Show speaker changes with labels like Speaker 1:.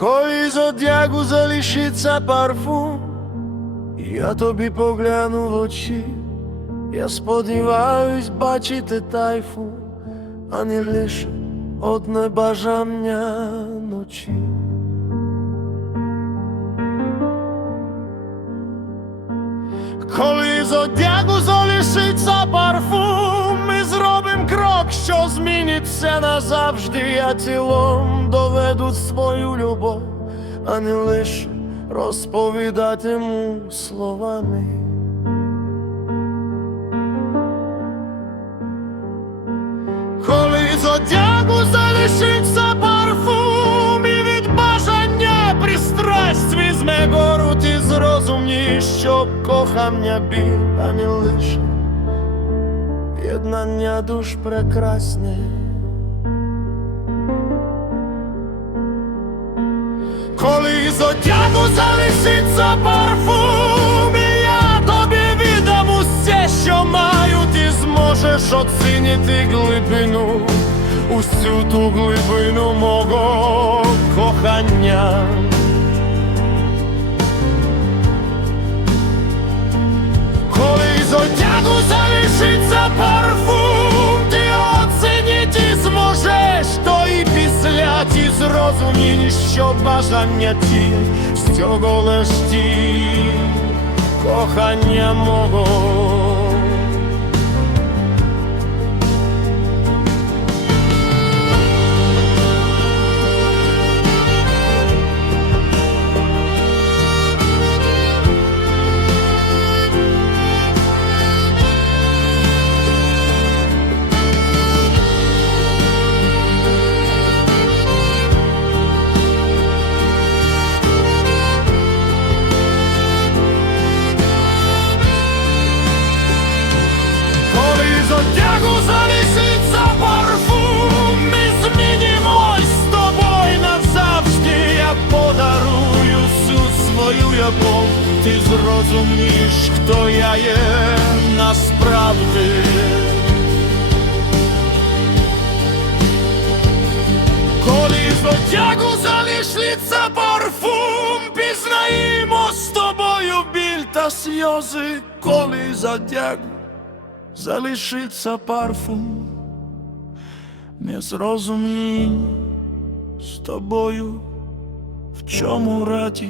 Speaker 1: Коли з одягу залишиться парфум, я тобі погляну в очі, я сподіваюсь бачити тайфу, а не лише одне бажання ночі. Коли з одягу залишиться парфум, що зміниться назавжди, я тілом доведу свою любов, а не лише розповідатиму словами. Коли з одягу залишиться парфум, і від бажання пристрасть візьме гору, ти зрозумієш, що кохання біль, а не лише єднання душ прекрасне. Коли з одягу залишиться парфум, я тобі віддам усе, що маю, ти зможеш оцінити глибину, усю ту глибину мого кохання. Ті зрозумієш, що бажання ті, з цього лиш ті любов, ти зрозумієш, хто я є насправді. Коли з одягу залишиться парфум, пізнаємо з тобою біль та сльози, коли з одягу залишиться парфум, не зрозумій з тобою, в чому раді